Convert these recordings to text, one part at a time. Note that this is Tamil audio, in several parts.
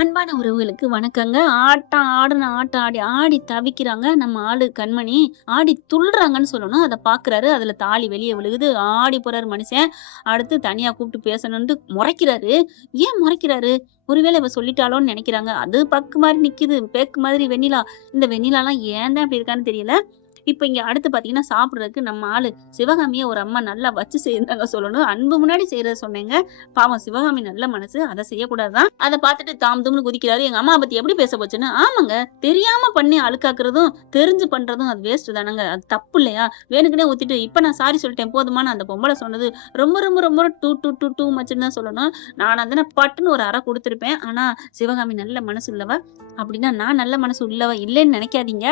அன்பான உறவுகளுக்கு வணக்கங்க. ஆட்டம் ஆடுன ஆட்டம் ஆடி ஆடி தவிக்கிறாங்க நம்ம ஆளு கண்மணி. ஆடி துள்ளுறாங்கன்னு சொல்லணும். அத பார்க்குறாரு. அதுல தாலி வெளிய விழுகுது. ஆடி போறாரு மனுஷன். அடுத்து தனியா கூப்பிட்டு பேசணுன்ட்டு மொறைக்கிறாரு. ஏன் மொறைக்கிறாரு? ஒருவேளை இவ சொல்லிட்டாளோன்னு நெனைக்கிறாங்க. அது பக்கு மாரி நிக்குது. பேக்கு மாதிரி வெண்ணிலா. இந்த வெண்ணிலாலாம் ஏன் தான் இப்படி இருக்கான்னு தெரியல. இப்ப இங்க அடுத்து பார்த்தீங்கன்னா, சாப்பிடுறதுக்கு நம்ம ஆளு சிவகாமிய ஒரு அம்மா நல்லா வச்சு செய்தாங்க சொல்லணும். அன்பு முன்னாடி செய்றத சொன்னேங்க. பாவம் சிவகாமி நல்ல மனசு. அத செய்யக்கூடாதுதான். அத பார்த்துட்டு தாம் தூம்னு குதிக்கிறாரு. எங்க அம்மாவ பத்தி எப்படி பேச போச்சுன்னு. ஆமாங்க. தெரியாம பண்ணி அழுக்காக்குறதும், தெரிஞ்சு பண்றதும் அது வேஸ்ட் தானங்க. அது தப்பு இல்லையா? வேணுக்குன்னே ஊத்திட்டு, இப்ப நான் சாரி சொல்லிட்டேன் போதுமான்னு அந்த பொம்பள சொன்னது ரொம்ப ரொம்ப ரொம்ப டூ டூ டூ டூ மச்சுன்னு தான் சொல்லணும். நானா இருந்தா பட்டுன்னு ஒரு அறை குடுத்துருப்பேன். ஆனா சிவகாமி நல்ல மனசு உள்ளவ. அப்படின்னா நான் நல்ல மனசு உள்ளவ இல்லைன்னு நெனைக்காதீங்க.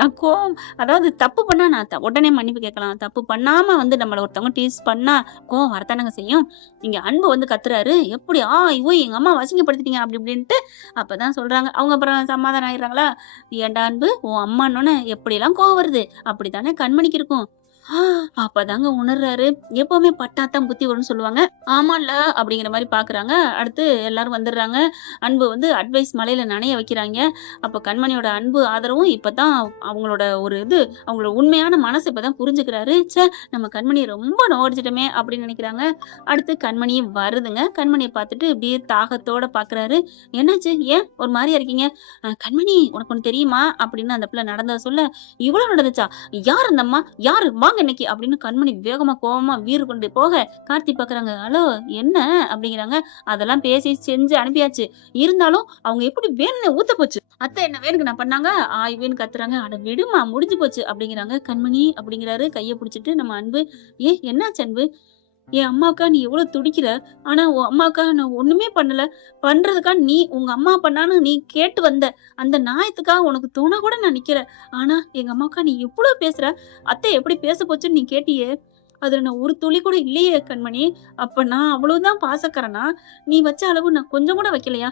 நான் கோவம் அதாவது தப்பு பண்ணா நான் உடனே மன்னிப்பு கேட்கலாம். தப்பு பண்ணாம நம்மள ஒருத்தவங்க டீஸ் பண்ணா கோவம் வரத்தானங்க செய்யும். இங்க அன்பு கத்துறாரு. எப்படி ஓய் எங்க அம்மாவ அசிங்கப்படுத்திட்டீங்க அப்படி இப்படின்ட்டு. அப்பதான் சொல்றாங்க. அவங்க அப்புறம் சமாதானம் ஆயிடுறாங்களா? ஏன்டா அன்பு உன் அம்மான்னோனே எப்படியெல்லாம் கோவம் வருது. அப்படித்தானே கண்மணிக்கு இருக்கும். அப்பதாங்க உணர்றாரு. எப்பவுமே பட்டாத்தான் புத்தி வரும்னு சொல்லுவாங்க. ஆமால்ல அப்படிங்கிற மாரி பாக்குறாங்க. அடுத்து எல்லாரும் வந்துடுறாங்க. அன்பு அட்வைஸ் மழையில நனைய வைக்கிறாங்க. அப்ப கண்மணியோட அன்பு ஆதரவும் இப்பதான் அவங்களோட அவங்களோட உண்மையான மனசு இப்பதான் புரிஞ்சுக்கிறாரு. நம்ம கண்மணிய ரொம்ப நோடிச்சிட்டோமே அப்படின்னு நினைக்கிறாங்க. அடுத்து கண்மணியும் வருதுங்க. கண்மணிய பார்த்துட்டு இப்படியே தாகத்தோட பாக்குறாரு. என்னாச்சு? ஏன் ஒரு மாரியா இருக்கீங்க? கண்மணி உனக்கு ஒண்ணு தெரியுமா? அப்படின்னு அந்த பிள்ளை நடந்தத சொல்ல, இவ்வளவு நடந்துச்சா? யார் அந்த அம்மா? யாரு? வாங்க இன்னைக்கு அப்படின்னு கண்மணி வேகமா கோவமா வீறு கொண்டு போக கார்த்தி பாக்குறாங்க. ஹலோ என்ன அப்படிங்கிறாங்க. அதெல்லாம் பேசி செஞ்சு அனுப்பியாச்சு. இருந்தாலும் அவங்க எப்படி வேணும்னு ஊத்த போச்சு. அத்தை என்ன வேணுக்கு நான் பண்ணாங்க ஆய்வுன்னு கத்துறாங்க. அட விடுமா முடிஞ்சு போச்சு அப்படிங்கிறாங்க. கண்மணி அப்படிங்கிறாரு கைய பிடிச்சிட்டு நம்ம அன்பு. என்னாச்சு அன்பு? என் அம்மாவுக்கா நீ எவ்வளவு துடிக்கிற. ஆனா உன் அம்மாவுக்காக நான் ஒண்ணுமே பண்ணல. பண்றதுக்கா நீ உங்க அம்மா பண்ணான்னு நீ கேட்டு வந்த. அந்த நியாயத்துக்காக உனக்கு துணை கூட நான் நிக்கிறேன். ஆனா எங்க அம்மாவுக்கா நீ எவ்வளவு பேசுற. அத்தை எப்படி பேச போச்சுன்னு நீ கேட்டியே. அதுல நான் ஒரு துளி கூட இல்லையே கண்மணி. அப்ப நான் அவ்வளவுதான் பாசக்கறனா? நீ வச்ச அளவு நான் கொஞ்சம் கூட வைக்கலையா?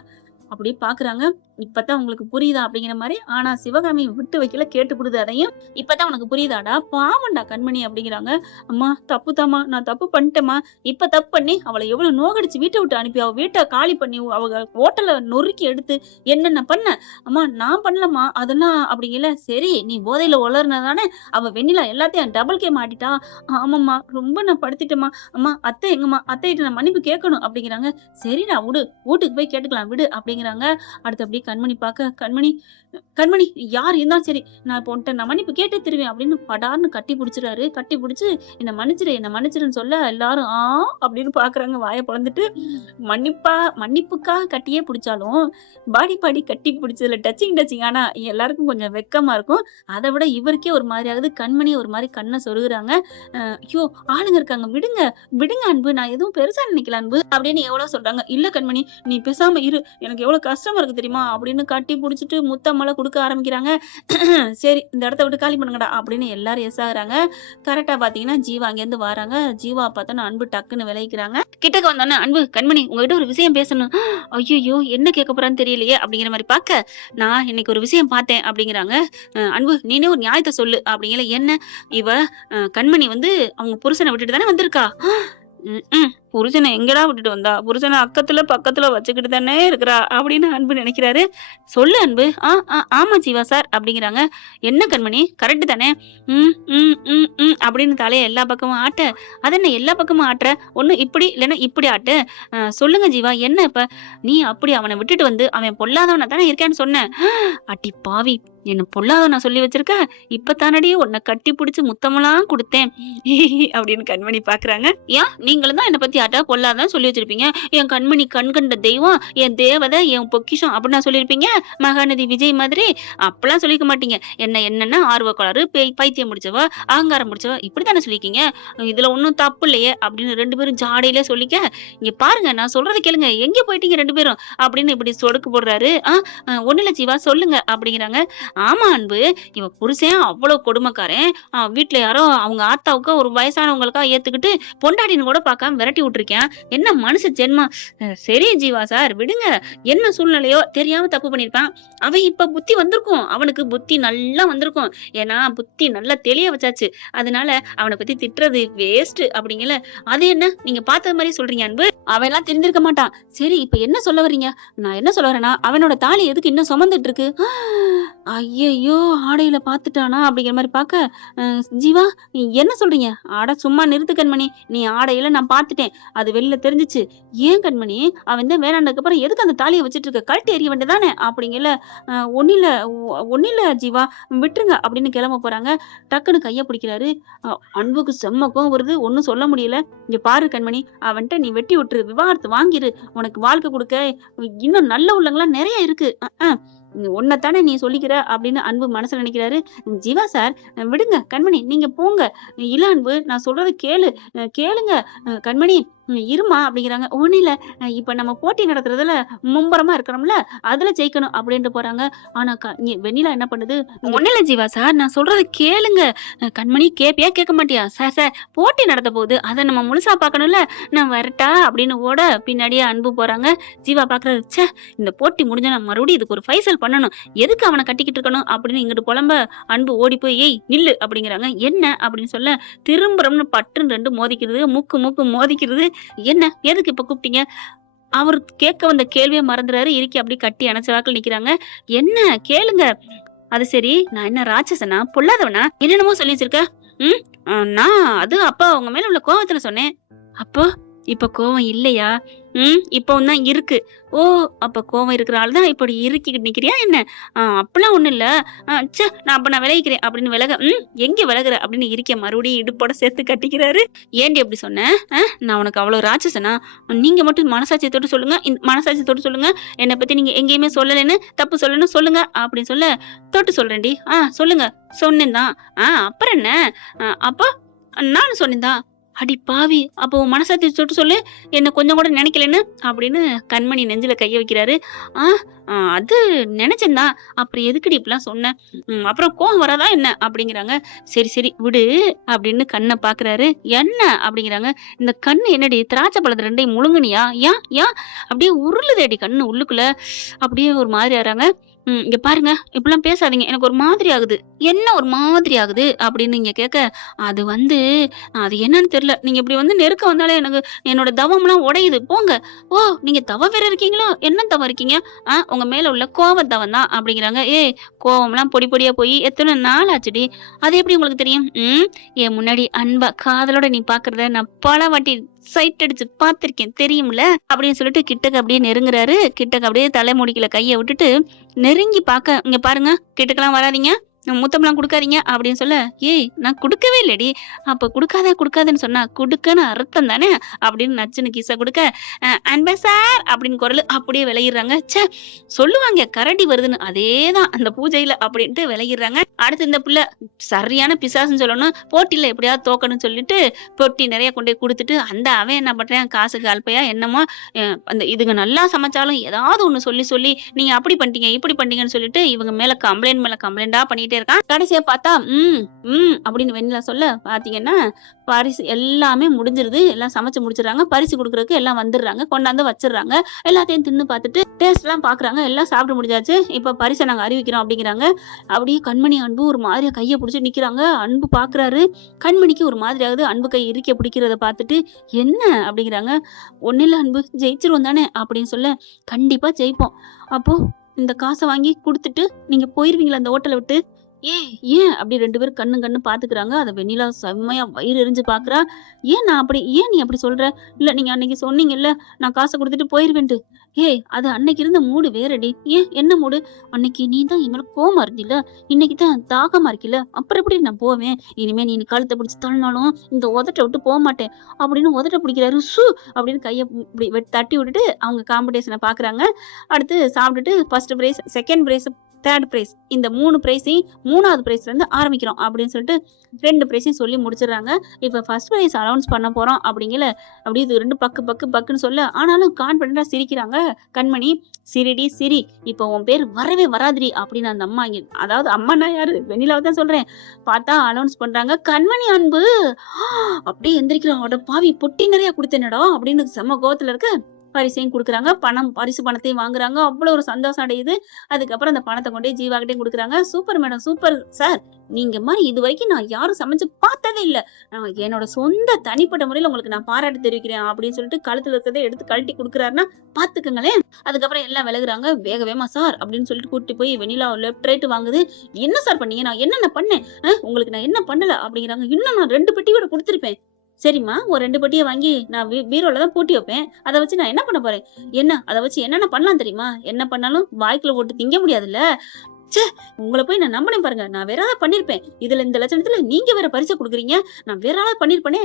அப்படி பாக்குறாங்க. இப்பதான் உங்களுக்கு புரியுதா அப்படிங்கிற மாரி. ஆனா சிவகாமி விட்டு வைக்கல கேட்டுப்புடுது அதையும். இப்பதான் உனக்கு புரியுதாடா? பாவம்டா கண்மணி அப்படிங்கிறாங்க. அம்மா தப்புதாம்மா. நான் தப்பு பண்ணிட்டேம்மா. இப்ப தப்பு பண்ணி அவள எவ்வளவு நோகடிச்சு வீட்ட விட்டு அனுப்பி அவ வீட்ட காலி பண்ணி அவங்க ஹோட்டல நொறுக்கி எடுத்து என்னென்ன பண்ண. அம்மா நான் பண்ணலம்மா அதெல்லாம் அப்படிங்கல. சரி நீ போதையில உளறுனதானே அவ வெண்ணிலா எல்லாத்தையும் டபுள் கேம் ஆடிட்டா. ஆமாம்மா ரொம்ப நான் படுத்திட்டேம்மா. அம்மா அத்தை எங்கம்மா? அத்தைகிட்ட நான் மன்னிப்பு கேட்கணும் அப்படிங்கிறாங்க. சரிடா விடு. வீட்டுக்கு போய் கேட்டுக்கலாம் விடு அப்படிங்கிறாங்க. அடுத்து அப்படியே கண்மணி பார்க்க, கண்மணி கண்மணி யார் இருந்தாலும் சரி நான் இப்போ உன்ட்ட நான் மன்னிப்பு கேட்டே திருவேன் அப்படின்னு படார்னு கட்டி பிடிச்சிறாரு. கட்டி பிடிச்சு என்ன மன்னிச்சிருன்னு சொல்ல எல்லாரும் அப்படின்னு பாக்குறாங்க வாயை பொளந்துட்டு. மன்னிப்புக்காக கட்டியே பிடிச்சாலும் பாடி கட்டி பிடிச்சதுல டச்சிங் ஆனா எல்லாருக்கும் கொஞ்சம் வெக்கமா இருக்கும். அதை விட இவருக்கே ஒரு மாதிரி ஆகுது. கண்மணி ஒரு மாதிரி கண்ணை சொருகுறாங்க. ஐயோ ஆளுங்க இருக்காங்க விடுங்க விடுங்க அன்பு நான் எதுவும் பெருசா நினைக்கல அன்பு அப்படின்னு எவ்வளவு சொல்றாங்க. இல்ல கண்மணி நீ பேசாம இரு எனக்கு எவ்வளவு கஷ்டமா இருக்கு தெரியுமா அப்படின்னு கட்டி பிடிச்சிட்டு முத்தமலை கொடுக்க ஆரம்பிக்கிறாங்க. சரி இந்த இடத்த விட்டு காலி பண்ணுங்கடா அப்படின்னு எல்லாரும் எஸ் ஆகுறாங்க. கரெக்டா பாத்தீங்கன்னா ஜீவா அங்கேருந்து வராங்க. ஜீவா பார்த்தோன்னா அன்பு டக்குன்னு விளைக்கிறாங்க. கிட்டக்கு வந்தோன்னே அன்பு கண்மணி உங்ககிட்ட ஒரு விஷயம் பேசணும். ஐயோ என்ன கேட்க போறான்னு தெரியலையே அப்படிங்கிற மாதிரி பார்க்க நான் இன்னைக்கு ஒரு விஷயம் பார்த்தேன் அப்படிங்கிறாங்க. அன்பு நீனே ஒரு நியாயத்தை சொல்லு அப்படிங்கிற. என்ன இவ கண்மணி அவங்க புருஷனை விட்டுட்டு தானே வந்திருக்கா. புருஷனை எங்கடா விட்டுட்டு வந்தா? புருஷனை அக்கத்துல பக்கத்துல வச்சுக்கிட்டு தானே இருக்கிறா அப்படின்னு அன்பு நினைக்கிறாரு. சொல்லு அன்பு. ஆமா ஜீவா சார் அப்படிங்கிறாங்க. என்ன கண்மணி கரெக்ட் தானே? அப்படின்னு தலைய எல்லா பக்கமும் ஆட்ட. அதென்ன எல்லா பக்கமும் ஆட்டுற? ஒண்ணு இப்படி இல்லைன்னா இப்படி ஆட்டு. சொல்லுங்க ஜீவா என்ன இப்ப? நீ அப்படி அவனை விட்டுட்டு அவன் பொல்லாதவனா தானே இருக்கேன்னு சொன்ன. அட்டி பாவி என்ன பொல்லாத நான் சொல்லி வச்சிருக்க. இப்ப உன்னை கட்டி பிடிச்சு முத்தமெல்லாம் கொடுத்தேன் அப்படின்னு கண்மணி பாக்குறாங்க. ஏன் நீங்களும் தான் என்னை பத்தி ஆட்டா பொல்லாதான் சொல்லி வச்சிருப்பீங்க. என் கண்மணி கண் கண்ட தெய்வம் என் தேவதை என் பொக்கிஷம் அப்படின்னு சொல்லியிருப்பீங்க. மகாநதி விஜய் மாதிரி அப்பெல்லாம் சொல்லிக்க மாட்டீங்க. என்னன்னா ஆர்வக்கோளாறு பைத்தியம் முடிச்சவ அகங்காரம் முடிச்சவ இப்படித்தானே சொல்லிருக்கீங்க. இதுல ஒன்னும் தப்பு இல்லையே அப்படின்னு ரெண்டு பேரும் ஜாடையிலே சொல்லிக்க. இங்க பாருங்க நான் சொல்றதை கேளுங்க. எங்க போயிட்டீங்க ரெண்டு பேரும் அப்படின்னு இப்படி சொடுக்கு போடுறாரு. ஒண்ணுல ஜீவா சொல்லுங்க அப்படிங்கிறாங்க. ஆமா அன்பு இவ புருஷன் அவ்வளவு கொடுமைக்காரன். வீட்டுல யாரோ அவங்க ஆத்தாவுக்கு ஒரு வயசானவங்களுக்கா ஏத்துக்கிட்டு பொண்டாட்டின்னு கூட பார்க்காம விரட்டி விட்டு விட்டுருக்கேன். என்ன மனுஷ ஜென்மம். சரி ஜீவா சார் விடுங்க. என்ன சூழ்நிலையோ தெரியாம தப்பு பண்ணியிருப்பான். அவன் இப்ப புத்தி வந்திருக்கும். அவனுக்கு புத்தி நல்லா வந்திருக்கும். ஏன்னா புத்தி நல்லா தெளிய வச்சாச்சு. அதனால அவன பத்தி திட்டுறது வேஸ்ட் அப்படிங்கல. அது என்ன நீங்க பார்த்தது மாரி சொல்றீங்க அன்பு? அவன்லாம் தெரிஞ்சிருக்க மாட்டான். சரி இப்ப என்ன சொல்ல வர்றீங்க? நான் என்ன சொல்ல வரேன்னா, அவனோட தாலி எதுக்கு இன்னும் சுமந்துட்டு இருக்கு? ஐயையோ! ஆடையில பார்த்துட்டானா? அப்படிங்கிற மாரி பாக்க, ஜீவா நீ என்ன சொல்றீங்க? அட சும்மா நிறுத்து கண்மணி. நீ ஆடையில நான் பார்த்துட்டேன். அது வெளில தெரிஞ்சுச்சு. ஏன் கண்மணி? அவன் தான் வேணாண்டதுக்கு அப்புறம் எதுக்கு அந்த தாலிய வச்சுட்டு இருக்க? கழட்டி எறிய வேண்டியதானே? அப்படிங்கல. ஒண்ணும் இல்ல ஒண்ணும் இல்ல ஜீவா விட்டுருங்க அப்படின்னு கிளம்ப போறாங்க. டக்குன்னு கைய பிடிக்கிறாரு. அன்புக்கு செம்ம கோவம் வருது. ஒண்ணும் சொல்ல முடியல. இங்க பாரு கண்மணி, அவன்ட்ட நீ வெட்டி விட்டுரு. விவாகரத்து வாங்கிரு. உனக்கு வாழ்க்கை குடுக்க இன்னும் நல்ல உள்ளங்களா நெறைய இருக்கு. உன்னத்தானே நீ சொல்லிக்கிற அப்படின்னு அன்பு மனசுல நினைக்கிறாரு. ஜீவா சார் விடுங்க கண்மணி நீங்க போங்க. இல்ல அன்பு நான் சொல்றத கேளுங்க கண்மணி இருமா அப்படிங்கிறாங்க. ஒண்ணும் இல்ல இப்ப நம்ம போட்டி நடத்துறதுல மும்பரமா இருக்கிறோம்ல அதுல ஜெயிக்கணும் அப்படின்ட்டு போறாங்க. ஆனா வெண்ணிலா என்ன பண்ணுது? ஒண்ணும் இல்ல ஜீவா சார் நான் சொல்றத கேளுங்க. கண்மணி கேப்பியா கேட்க மாட்டியா? சார் போட்டி நடத்த போகுது அதை நம்ம முழுசா பார்க்கணும்ல. நான் வரட்டா அப்படின்னு ஓட பின்னாடியே அன்பு போறாங்க. ஜீவா பாக்குறது ச்சே இந்த போட்டி முடிஞ்ச நான் மறுபடியும் இதுக்கு ஒரு ஃபைசல் பண்ணணும். எதுக்கு அவனை கட்டிக்கிட்டு இருக்கணும் அப்படின்னு இங்கிட்டு புலம்ப அன்பு ஓடி போய் ஏய் நில்லு அப்படிங்கிறாங்க. என்ன அப்படின்னு சொல்ல திரும்புறம்னு பட்டுன்னு ரெண்டு மோதிக்கிறது. மூக்கு மோதிக்கிறது. என்ன எதுக்கு இப்ப கூப்பிட்டீங்க? அவர் கேட்க வந்த கேள்வியை மறந்துறாரு. இறுக்கி அப்படி கட்டி அணைச்ச வாக்கில் நிக்கிறாங்க. என்ன கேளுங்க. அது சரி நான் என்ன ராட்சசனா பொல்லாதவனா என்னென்னமோ சொல்லி வச்சிருக்க? நான் அது அப்பா உங்க மேல உள்ள கோவத்துல சொன்னேன். அப்போ இப்ப கோவம் இல்லையா? இப்பவும் தான் இருக்கு. ஓ அப்ப கோவம் இருக்கிற ஆள்தான் இப்படி இறுக்கிக்கிட்டு நிக்கிறியா என்ன? அப்பெல்லாம் ஒண்ணும் இல்ல. நான் விலகிக்கிறேன் அப்படின்னு விலக. எங்க விலகுற அப்படின்னு இருக்க மறுபடியும் இடுப்போட சேர்த்து கட்டிக்கிறாரு. ஏண்டி அப்படி சொன்னேன்? நான் உனக்கு அவ்வளவு ராட்சசனா? நீங்க மட்டும் மனசாட்சியை தொட்டு சொல்லுங்க. மனசாட்சியை தொட்டு சொல்லுங்க. என்னை பத்தி நீங்க எங்கேயுமே சொல்லலைன்னு தப்பு சொல்லணும் சொல்லுங்க அப்படின்னு சொல்ல தொட்டு சொல்றேன்டி. சொல்லுங்க சொன்னேன் தான். அப்புறம் என்ன? அப்போ நானும் சொன்னேன் தான். அடி பாவி அப்போ மனசாட்சி தொட்டு சொல்லு என்ன கொஞ்சம் கூட நினைக்கலன்னு அப்படின்னு கண்மணி நெஞ்சில கைய வைக்கிறாரு. அது நினைச்சேன்தான். அப்புறம் எதுக்குடி இப்பெல்லாம் சொன்ன? அப்புறம் கோவம் வராதா என்ன அப்படிங்கிறாங்க. சரி விடு அப்படின்னு கண்ணை பாக்குறாரு. என்ன அப்படிங்கிறாங்க. இந்த கண்ணு என்னடி திராட்சை பழத்தை ரெண்டையும் முழுங்குனியா? ஏன் அப்படியே உருளுதேடி கண்ணு உள்ளுக்குள்ள அப்படியே ஒரு மாதிரி ஆறாங்க. இங்க பாருங்க இப்படிலாம் பேசாதீங்க எனக்கு ஒரு மாதிரி ஆகுது. என்ன ஒரு மாதிரி ஆகுது அப்படின்னு இங்க கேட்க அது அது என்னன்னு தெரியல. நீங்க இப்படி நெருக்க வந்தாலே எனக்கு என்னோட தவம்லாம் உடையுது போங்க. ஓ நீங்க தவம் வேற இருக்கீங்களோ? என்ன தவம் இருக்கீங்க? உங்க மேல உள்ள கோவ தவம் தான் அப்படிங்கிறாங்க. கோவம்லாம் பொடி பொடியா போய் எத்தனை நாள் ஆச்சுடி? அது எப்படி உங்களுக்கு தெரியும்? என் முன்னாடி அன்பா காதலோட நீ பாக்குறத நான் பல வாட்டி சைட் அடிச்சு பாத்திருக்கேன் தெரியும்ல அப்படின்னு சொல்லிட்டு கிட்டக்கு அப்படியே நெருங்குறாரு. கிட்டக்கு அப்படியே தலைமுடிக்கல கைய விட்டுட்டு நெருங்கி பாக்க இங்க பாருங்க கிட்டக்கெல்லாம் வராதீங்க முத்தம்லாம் குடுக்காதீங்க அப்படின்னு சொல்ல நான் குடுக்கவே இல்லடி. அப்ப குடுக்காதன்னு சொன்னா குடுக்கன்னு அர்த்தம் தானே அப்படின்னு நச்சுன்னு கிச கொடுக்க அன்பா சார் அப்படின்னு குரல் அப்படியே விலகிடுறாங்க. சொல்லுவாங்க கரடி வருதுன்னு அதேதான் அந்த பூஜையில அப்படின்ட்டு விலகிடுறாங்க. அடுத்து இந்த புள்ள சரியான பிசாசுன்னு சொல்லணும். போட்டியில எப்படியாவது தோக்கணும்னு சொல்லிட்டு பொட்டி நிறைய கொண்டு போய் கொடுத்துட்டு அவன் என்ன பண்றான் காசுக்கு அல்பையா என்னமோ அந்த இதுங்க நல்லா சமைச்சாலும் ஏதாவது ஒண்ணு சொல்லி நீங்க அப்படி பண்ணிட்டீங்க இப்படி பண்ணிட்டீங்கன்னு சொல்லிட்டு இவங்க மேல கம்ப்ளைண்டா பண்ணிட்டு இருக்கான். கடைசியா பார்த்தா அப்படின்னு வெண்ணிலா சொல்ல பாத்தீங்கன்னா பரிசு எல்லாமே முடிஞ்சிருது. எல்லாம் சமைச்சு முடிச்சிடறாங்க. பரிசு கொடுக்கறதுக்கு எல்லாம் வந்துடுறாங்க. கொண்டாந்து வச்சிடுறாங்க. எல்லாத்தையும் தின்னு பார்த்துட்டு டேஸ்ட் எல்லாம் பாக்குறாங்க. எல்லாம் சாப்பிட்டு முடிஞ்சாச்சு. இப்ப பரிசை நாங்க அறிவிக்கிறோம் அப்படிங்கிறாங்க. அப்படியே கண்மணி அன்பு ஒரு மாதிரியா கையை பிடிச்சி நிக்கிறாங்க. அன்பு பாக்குறாரு. கண்மணிக்கு ஒரு மாதிரி ஆகுது. அன்பு கை இறுக்க பிடிக்கிறத பார்த்துட்டு என்ன அப்படிங்கிறாங்க. ஒன்னில்ல அன்பு ஜெயிச்சிருவோம் தானே அப்படின்னு சொல்ல கண்டிப்பா ஜெயிப்போம். அப்போ இந்த காசை வாங்கி கொடுத்துட்டு நீங்க போயிருவீங்களா அந்த ஹோட்டலை விட்டு? ஏன் அப்படி ரெண்டு பேரும் கண்ணு பாத்துக்கிறாங்க. அதை வெண்ணிலா செம்மையா வயிறு எரிஞ்சு பாக்குறா. ஏன் நீ அப்படி சொல்ற? இல்ல நீங்க அன்னைக்கு சொன்னீங்கல்ல நான் காசை கொடுத்துட்டு போயிருவேன்ட்டு. அது அன்னைக்கு இருந்த மூடு வேறடி. என்ன மூடு? அன்னைக்கு நீ தான் என் மேல கோவமா இருந்தில்ல, இன்னைக்கு தான் தாகமா இருக்கில்ல, அப்புறம் எப்படி நான் போவேன்? இனிமே நீ கழுத்தை பிடிச்சு தள்ளினாலும் இந்த உதட்ட விட்டு போக மாட்டேன் அப்படின்னு உதட்ட பிடிக்கிறாரு. அப்படின்னு கையை இப்படி தட்டி விட்டுட்டு அவங்க காம்படிஷனை பாக்குறாங்க. அடுத்து சாப்பிட்டுட்டு first prize second prize 3rd prize. இந்த 3 பிரைஸையும் 3வது பிரைஸ்ல இருந்து ஆரம்பிக்கிறோம் அப்படின்னு சொல்லிட்டு 2 பிரைஸையும் சொல்லி முடிச்சிடுறாங்க. இப்ப ஃபர்ஸ்ட் பிரைஸ் அனௌன்ஸ் பண்ண போறோம் அப்படிங்கல அப்படியே இது 2 பக்குன்னு சொல்ல, ஆனாலும் கான்ஃபிடென்ட்டா சிரிக்கிறாங்க கண்மணி. சிரிடி சிரி, இப்ப உன் பேர் வரவே வராதுடி அப்படின்னு அந்த அம்மா, அதாவது அம்மானா யாரு, வெண்ணிலாவை தான் சொல்றேன், பார்த்தா அனௌன்ஸ் பண்றாங்க. கண்மணி அன்பு அப்படியே எந்திரிக்கிறான். அட பாவி, பொட்டி நிறைய கொடுத்தேனடா அப்படின்னு செம்ம கோவத்துல இருக்க. பரிசையும் கொடுக்குறாங்க, பரிசு பணத்தையும் வாங்குறாங்க. அவ்வளோ ஒரு சந்தோஷம் அடையுது. அதுக்கப்புறம் அந்த பணத்தை கொண்டே ஜீவா கிட்டே கொடுக்குறாங்க. சூப்பர் மேடம், சூப்பர் சார், நீங்க மாதிரி இது வரைக்கும் நான் யாரும் சமைச்சு பார்த்ததே இல்லை. என்னோட சொந்த தனிப்பட்ட முறையில் உங்களுக்கு நான் பாராட்டு தெரிவிக்கிறேன் அப்படின்னு சொல்லிட்டு கழுத்துல இருக்கிறத எடுத்து கழட்டி கொடுக்குறாருன்னா பாத்துக்கங்களேன். அதுக்கப்புறம் எல்லாம் விலகுறாங்க. வேக வேகமா சார் அப்படின்னு சொல்லிட்டு கூட்டிட்டு போய் வெண்ணிலா லெஃப்ட் ரைட் வாங்குது. என்ன சார் பண்ணீங்க, நான் என்னென்ன பண்ணேன், உங்களுக்கு நான் என்ன பண்ணல அப்படிங்கிறாங்க. இன்னும் நான் 2 பெட்டி கூட கொடுத்துருப்பேன். சரிம்மா, ஒரு 2 பெட்டியை வாங்கி நான் பீரோல தான் பூட்டி வைப்பேன். அதை வச்சு நான் என்ன பண்ண போறேன், என்ன அதை வச்சு என்னென்ன பண்ணலாம் தெரியுமா, என்ன பண்ணாலும் வாய்க்குள்ள போட்டு திங்க முடியாதுல்ல. ச்சே, உங்களை போய் நான் நம்பினேன் பாருங்க, நான் வேற ஏதாவது பண்ணிருப்பேன். இதுல இந்த லட்சணத்துல நீங்க வேற பரிசை கொடுக்குறீங்க, நான் வேற ஏதாவது பண்ணிருப்பேனே.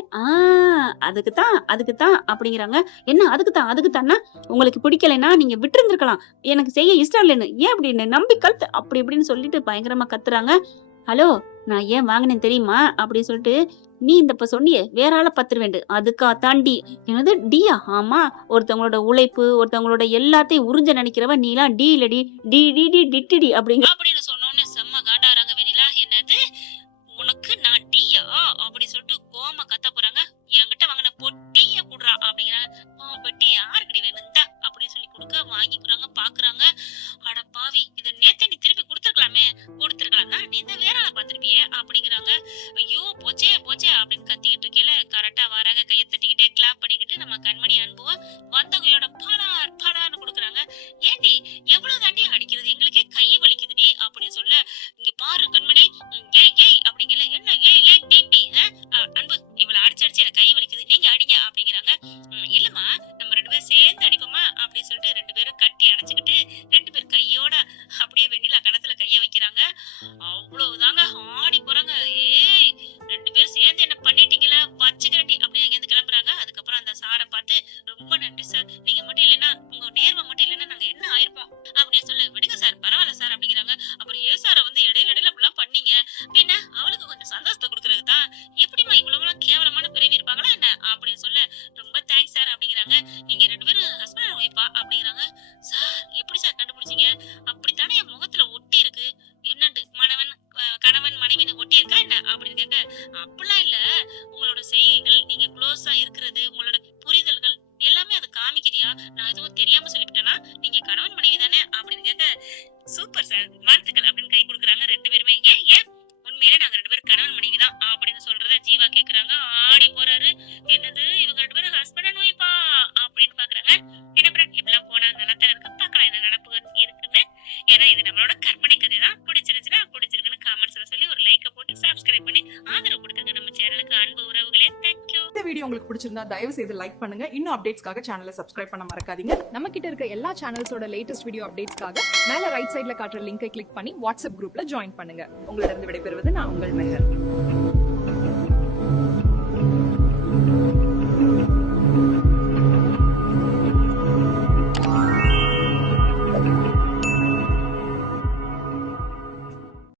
அதுக்குத்தான் அப்படிங்கிறாங்க. என்ன அதுக்குத்தான்னா, உங்களுக்கு பிடிக்கலைன்னா நீங்க விட்டு இருந்திருக்கலாம், எனக்கு செய்ய இஷ்டம் இல்லைன்னு, ஏன் அப்படின்னு நம்பி கழுத்து அப்படி இப்படின்னு சொல்லிட்டு பயங்கரமா கத்துறாங்க. ஹலோ, நான் ஏன் வாங்கினேன் தெரியுமா அப்படின்னு சொல்லிட்டு, நீ இப்ப சொன்னியே வேற ஆளை பத்துருவேண்டு, அதுக்கா தாண்டி என்னது டியா, ஆமா, ஒருத்தவங்களோட உழைப்பு, ஒருத்தவங்களோட எல்லாத்தையும் உறிஞ்ச நினைக்கிறவ நீலாம் டி இல்லடி, டி டி டி டிட்டிடி அப்படின்னு சொன்னோன்னு செம்ம காண்டாறாங்க வெண்ணிலா. என்னது, உனக்கு நான் டியா அப்படி சொல்லிட்டு கோமா கத்த போறாங்க. என்கிட்ட வாங்கின பொட்டிய குடுறா அப்படிங்கிறாங்க. பெட்டி யாருக்கடி வேணுந்தா அப்படின்னு சொல்லி கொடுக்க வாங்கிக்கிறாங்க. பாக்குறாங்க, அட பாவி, இதை நேத்தே நீ திருப்பி கொடுத்துருக்கலாம், நீ தான் வேற ஆளை பாத்துருப்பியே அப்படிங்கிறாங்க. ஐயோ போச்சே அப்படின்னு கத்திக்கிட்டு இருக்கேல கரெக்டா வராங்க. கையை தட்டிக்கிட்டே கிளாப் பண்ணிக்கிட்டு நம்ம கண்மணி அன்புவ வந்த கையோட பலார்னு கொடுக்குறாங்க. ஏண்டி எவ்வளவு தாண்டி அடிக்கிறது, எங்களுக்கே கை வலிக்குதுடி அப்படின்னு சொல்ல, இங்க பாரு கண்மணி, ஏய் அப்படிங்கல, என்ன ஏய் டிடி, அன்பு இவ்வளவு அடிச்சு எனக்கு கை வலிக்குது, நீங்க அடிங்க அப்படிங்கிறாங்க. இல்லம்மா, நம்ம 2 பேரும் சேர்ந்து அடிப்போமா அப்படின்னு சொல்லிட்டு 2 பேரும் கட்டி அணைச்சுக்கிட்டு 2 பேர் கையோட அப்படியே வெண்ணிலா கணத்துல கைய வைக்கிறாங்க. அவ்வளவுதாங்க, ஆடி போறாங்க. ஏய் 2 பேரும் சேர்ந்து என்ன பண்ணிட்டீங்களா, வச்சுக்கிறட்டி அப்படின்னு அங்க இருந்து கிளம்புறாங்க. அதுக்கப்புறம் அந்த சாரை பார்த்து, ரொம்ப நன்றி சார், நீங்க மட்டும் இல்லைன்னா, உங்க நேர்மை மட்டும் இல்லைன்னா நாங்க என்ன ஆயிருப்போம் அப்படின்னு சொல்ல, விடுங்க சார், பரவாயில்ல சார் அப்படிங்கிறாங்க. அப்புறம் ஏ சாரை வந்து இடையில அப்படிலாம் பண்ணீங்க, பின்ன அவளுக்கு கொஞ்சம் சந்தோஷத்தை கொடுக்கறது தான், எப்படிமா இவ்வளவு கேவலமான பிறவி இருப்பாங்களா என்ன அப்படின்னு சொல்ல, ரொம்ப தேங்க்ஸ் சார் அப்படிங்கிறாங்க. நீங்க 2 பேரும் ஹஸ்பண்ட் அண்ட் ஒய்ஃபா அப்படிங்கிறாங்க. சார் எப்படி சார் கண்டுபிடிச்சீங்க, அப்படித்தானே என் முகத்துல ஒட்டி இருக்கு, என்னண்டு கணவன் மனைவின்னு ஒட்டி இருக்கா என்ன அப்படின்னு கேட்க, அப்படிலாம் இல்ல, உங்களோட செய்கைகள், நீங்க க்ளோஸா இருக்கிறது, உங்களோட புரிதல்கள் எல்லாமே அது காமிக்கிறியா, நான் எதுவும் தெரியாம சொல்லிவிட்டேனா, நீங்க கணவன் மனைவி தானே அப்படின்னு கேட்க, சூப்பர் சார், வாழ்த்துக்கள் அப்படின்னு கை கொடுக்குறாங்க 2 பேருமே. ஏன் உண்மையிலே நாங்க 2 பேரும் கணவன் மனைவி தான் அப்படின்னு சொல்றத ஜீவா கேக்குறாங்க. ஆடி போறாரு. என்னது, இவங்க 2 பேரும் ஹஸ்பண்ட் அண்ட் ஒய்ஃபா அப்படின்னு பாக்குறாங்க. என்ன பிறகு இப்பெல்லாம் போனா நல்லா தானே இருக்கு, பாக்கலாம் என்ன நடப்பு இருக்குன்னு. ஏன்னா இது நம்மளோட கற்பனை கதை தான். பிடிச்சிருந்துச்சுன்னா பிடிச்சிருக்குன்னு கமெண்ட்ஸ்ல சொல்லி ஒரு லைக்க போட்டு சப்ஸ்கிரைப் பண்ணி ஆதரவு கொடுத்துருங்க நம்ம சேனலுக்கு. அன்பு உறவுகளே, தேங்க்யூ. இந்த வீடியோ உங்களுக்கு பிடிச்சிருந்தா தயவு செய்து லைக் பண்ணுங்க. இன்னும் அப்டேட்ஸ்க்காக சேனலை சப்ஸ்கிரைப் பண்ண மறக்காதீங்க. நம்ம கிட்ட இருக்க எல்லா சேனல்ஸோட லேட்டஸ்ட் வீடியோ அப்டேட்ஸ்க்காக மேல ரைட் சைடுல காட்டுற லிங்கை கிளிக் பண்ணி வாட்ஸ்அப் குரூப்ல ஜாயின் பண்ணுங்க. உங்களிடம் விடைபெறுவது நான் உங்கள் மெஹர்.